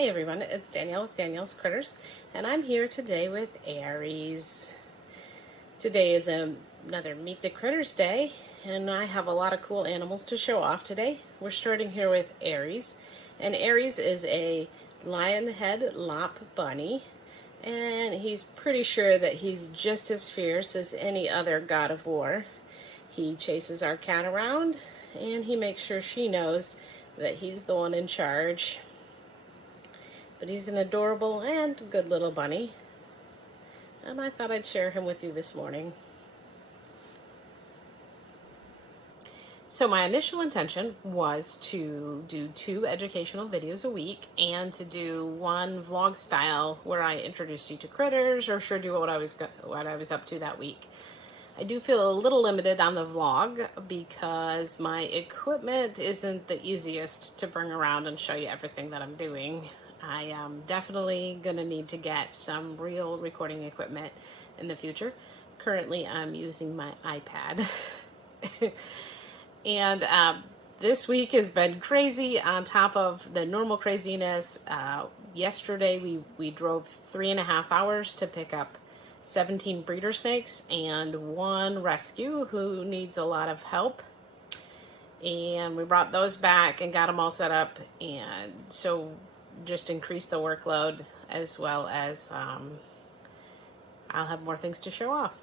Hey everyone, it's Danielle with Danielle's Critters, and I'm here today with Aries. Today is another Meet the Critters Day, and I have a lot of cool animals to show off today. We're starting here with Aries, and Aries is a lionhead lop bunny, and he's pretty sure that he's just as fierce as any other god of war. He chases our cat around, and he makes sure she knows that he's the one in charge. But he's an adorable and good little bunny, and I thought I'd share him with you this morning. So my initial intention was to do 2 educational videos a week and to do one vlog style where I introduced you to critters or showed you what I was up to that week. I do feel a little limited on the vlog because my equipment isn't the easiest to bring around and show you everything that I'm doing. I am definitely going to need to get some real recording equipment in the future. Currently, I'm using my iPad. And this week has been crazy on top of the normal craziness. Yesterday, we drove 3.5 hours to pick up 17 breeder snakes and 1 rescue who needs a lot of help. And we brought those back and got them all set up. And so just increase the workload, as well as I'll have more things to show off.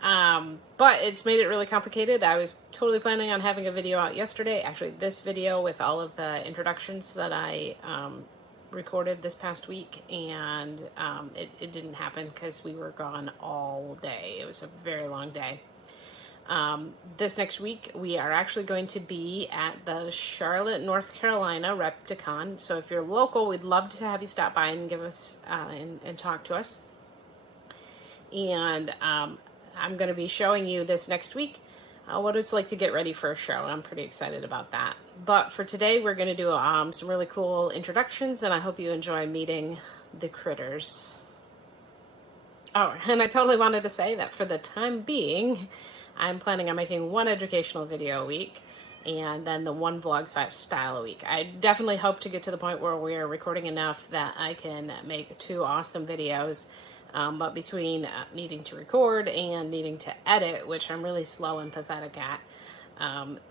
But it's made it really complicated. I was totally planning on having a video out yesterday, actually this video with all of the introductions that I recorded this past week, and it didn't happen because we were gone all day. It was a very long day. This next week, we are actually going to be at the Charlotte, North Carolina Repticon. So if you're local, we'd love to have you stop by and give us and talk to us. And I'm going to be showing you this next week what it's like to get ready for a show. I'm pretty excited about that. But for today, we're going to do some really cool introductions, and I hope you enjoy meeting the critters. Oh, and I totally wanted to say that for the time being, I'm planning on making 1 educational video a week and then the 1 vlog style a week. I definitely hope to get to the point where we're recording enough that I can make 2 awesome videos. But between needing to record and needing to edit, which I'm really slow and pathetic at,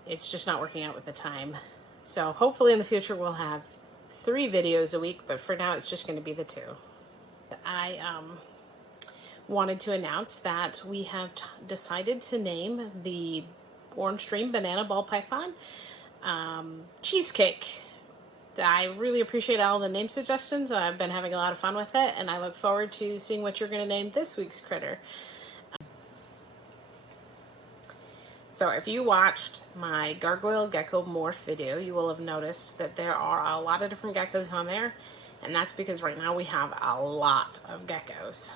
it's just not working out with the time. So hopefully in the future we'll have 3 videos a week, but for now it's just going to be the 2. I wanted to announce that we have decided to name the Orange Dream Banana Ball Python Cheesecake. I really appreciate all the name suggestions. I've been having a lot of fun with it, and I look forward to seeing what you're going to name this week's critter. So if you watched my gargoyle gecko morph video, you will have noticed that there are a lot of different geckos on there, and that's because right now we have a lot of geckos.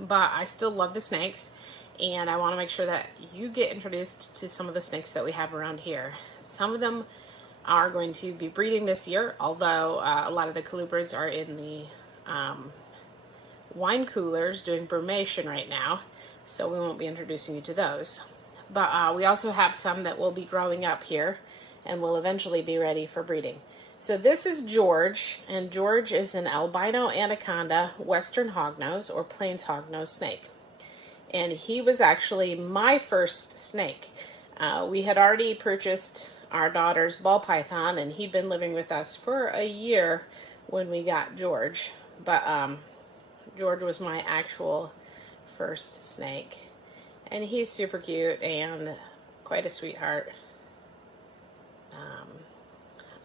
But I still love the snakes, and I want to make sure that you get introduced to some of the snakes that we have around here. Some of them are going to be breeding this year, although a lot of the colubrids are in the wine coolers doing brumation right now, so we won't be introducing you to those. But we also have some that will be growing up here and will eventually be ready for breeding. So this is George, and George is an albino anaconda western hognose or plains hognose snake. And he was actually my first snake. We had already purchased our daughter's ball python, and he'd been living with us for a year when we got George. But George was my actual first snake. And he's super cute and quite a sweetheart.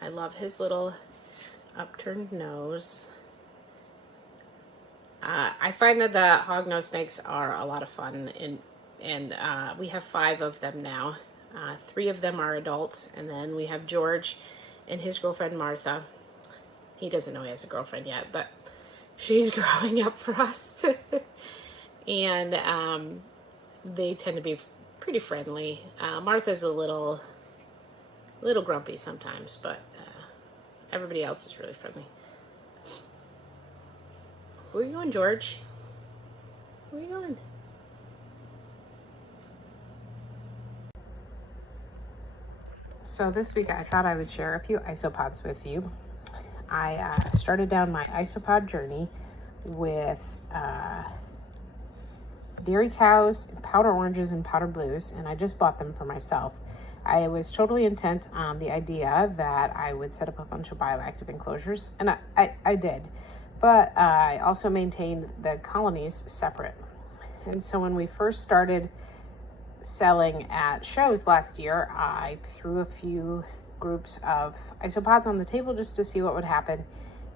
I love his little upturned nose. I find that the hognose snakes are a lot of fun, and we have 5 of them now. 3 of them are adults, and then we have George and his girlfriend Martha. He doesn't know he has a girlfriend yet, but she's growing up for us. And they tend to be pretty friendly. Martha's a little grumpy sometimes, but everybody else is really friendly. Where are you going, George? Where are you going? So this week I thought I would share a few isopods with you. I started down my isopod journey with dairy cows, powder oranges, and powder blues, and I just bought them for myself. I was totally intent on the idea that I would set up a bunch of bioactive enclosures, and I did, but I also maintained the colonies separate. And so when we first started selling at shows last year, I threw a few groups of isopods on the table just to see what would happen,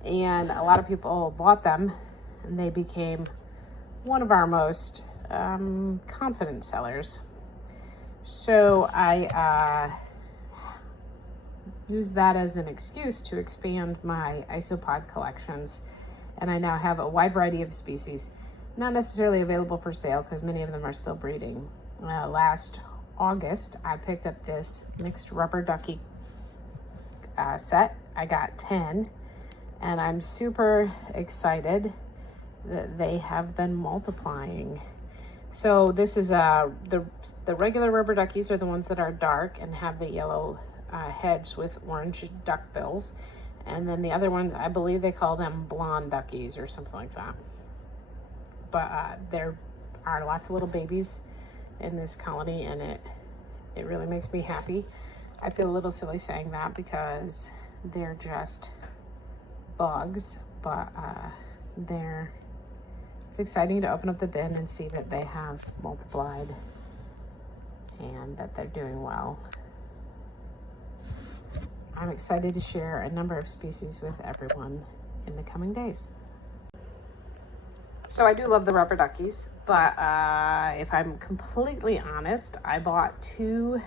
and a lot of people bought them, and they became one of our most confident sellers. So I used that as an excuse to expand my isopod collections, and I now have a wide variety of species, not necessarily available for sale because many of them are still breeding. Last August, I picked up this mixed rubber ducky set. I got 10, and I'm super excited that they have been multiplying. So this is the regular rubber duckies are the ones that are dark and have the yellow heads with orange duck bills, and then the other ones, I believe they call them blonde duckies or something like that. But there are lots of little babies in this colony, and it really makes me happy. I feel a little silly saying that because they're just bugs, but it's exciting to open up the bin and see that they have multiplied and that they're doing well. I'm excited to share a number of species with everyone in the coming days. So I do love the rubber duckies, but if I'm completely honest, I bought two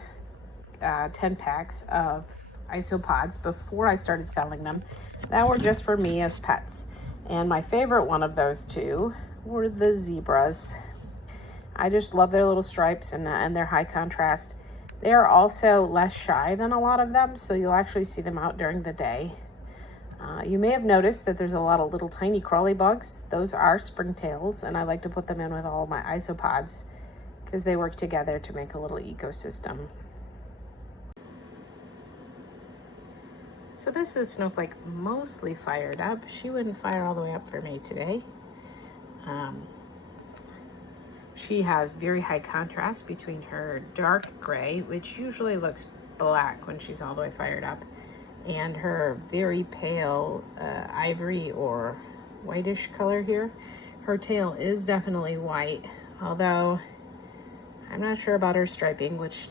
10 packs of isopods before I started selling them that were just for me as pets. And my favorite one of those two were the zebras. I just love their little stripes and their high contrast. They are also less shy than a lot of them, so you'll actually see them out during the day. You may have noticed that there's a lot of little tiny crawly bugs. Those are springtails, and I like to put them in with all my isopods because they work together to make a little ecosystem. So this is Snowflake mostly fired up. She wouldn't fire all the way up for me today. She has very high contrast between her dark gray, which usually looks black when she's all the way fired up, and her very pale ivory or whitish color here. Her tail is definitely white, although I'm not sure about her striping, which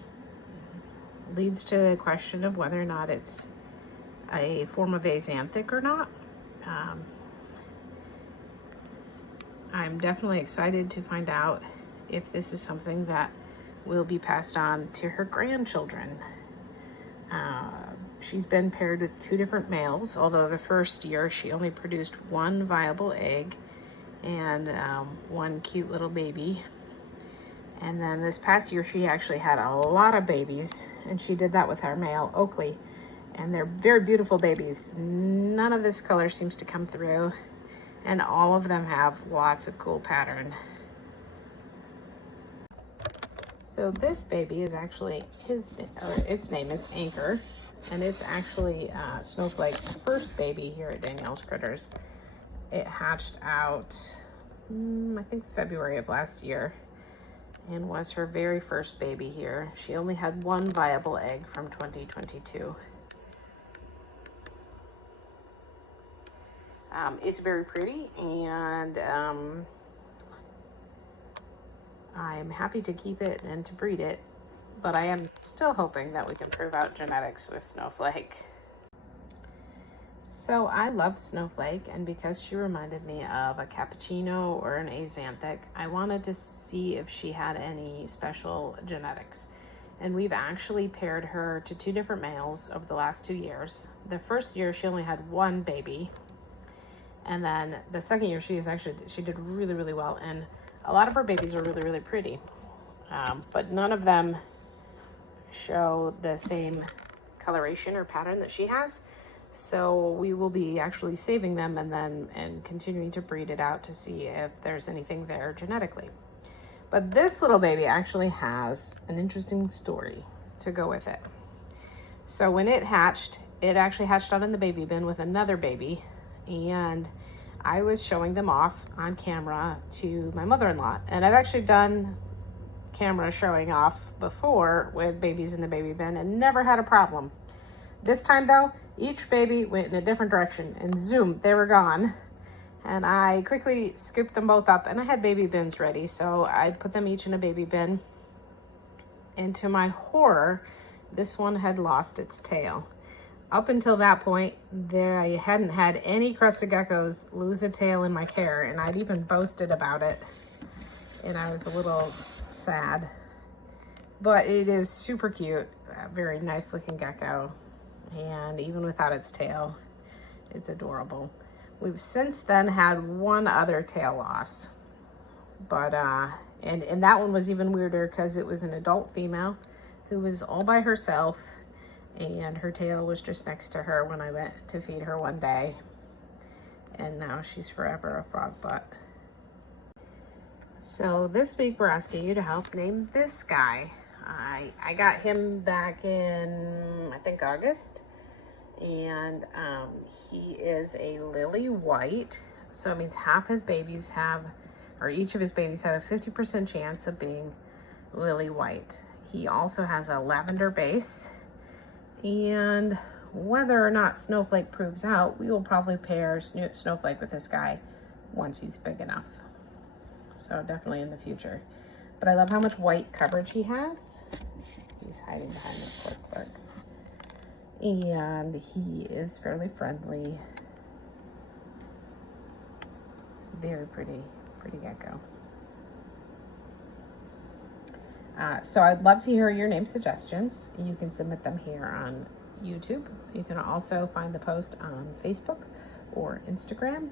leads to the question of whether or not it's a form of axanthic or not. I'm definitely excited to find out if this is something that will be passed on to her grandchildren. She's been paired with two different males, although the first year she only produced one viable egg and one cute little baby. And then this past year she actually had a lot of babies, and she did that with our male Oakley, and they're very beautiful babies. None of this color seems to come through, and all of them have lots of cool pattern. So this baby is actually its name is Anchor, and it's actually Snowflake's first baby here at Danelle's Critters. It hatched out, I think February of last year, and was her very first baby here. She only had one viable egg from 2022. It's very pretty, and I'm happy to keep it and to breed it, but I am still hoping that we can prove out genetics with Snowflake. So I love Snowflake, and because she reminded me of a cappuccino or an axanthic, I wanted to see if she had any special genetics. And we've actually paired her to two different males over the last 2 years. The first year she only had one baby, and then the second year she did really, really well, and a lot of her babies are really, really pretty, but none of them show the same coloration or pattern that she has. So we will be actually saving them and continuing to breed it out to see if there's anything there genetically. But this little baby actually has an interesting story to go with it. So when it hatched, it actually hatched out in the baby bin with another baby, and I was showing them off on camera to my mother-in-law. And I've actually done camera showing off before with babies in the baby bin and never had a problem. This time though, each baby went in a different direction and zoom, they were gone. And I quickly scooped them both up, and I had baby bins ready, so I put them each in a baby bin. And to my horror, this one had lost its tail. Up until that point, I hadn't had any crested geckos lose a tail in my care, and I'd even boasted about it, and I was a little sad. But it is super cute, a very nice looking gecko, and even without its tail, it's adorable. We've since then had one other tail loss, but and that one was even weirder because it was an adult female who was all by herself, and her tail was just next to her when I went to feed her one day, and now she's forever a frog butt. So this week we're asking you to help name this guy. I got him back in, I think, August, and he is a lily white, so it means half his babies have, or each of his babies have a 50% chance of being lily white. He also has a lavender base, and whether or not Snowflake proves out, we will probably pair Snowflake with this guy once he's big enough. So definitely in the future. But I love how much white coverage he has. He's hiding behind this cork bark. And he is fairly friendly. Very pretty gecko. So I'd love to hear your name suggestions. You can submit them here on YouTube. You can also find the post on Facebook or Instagram.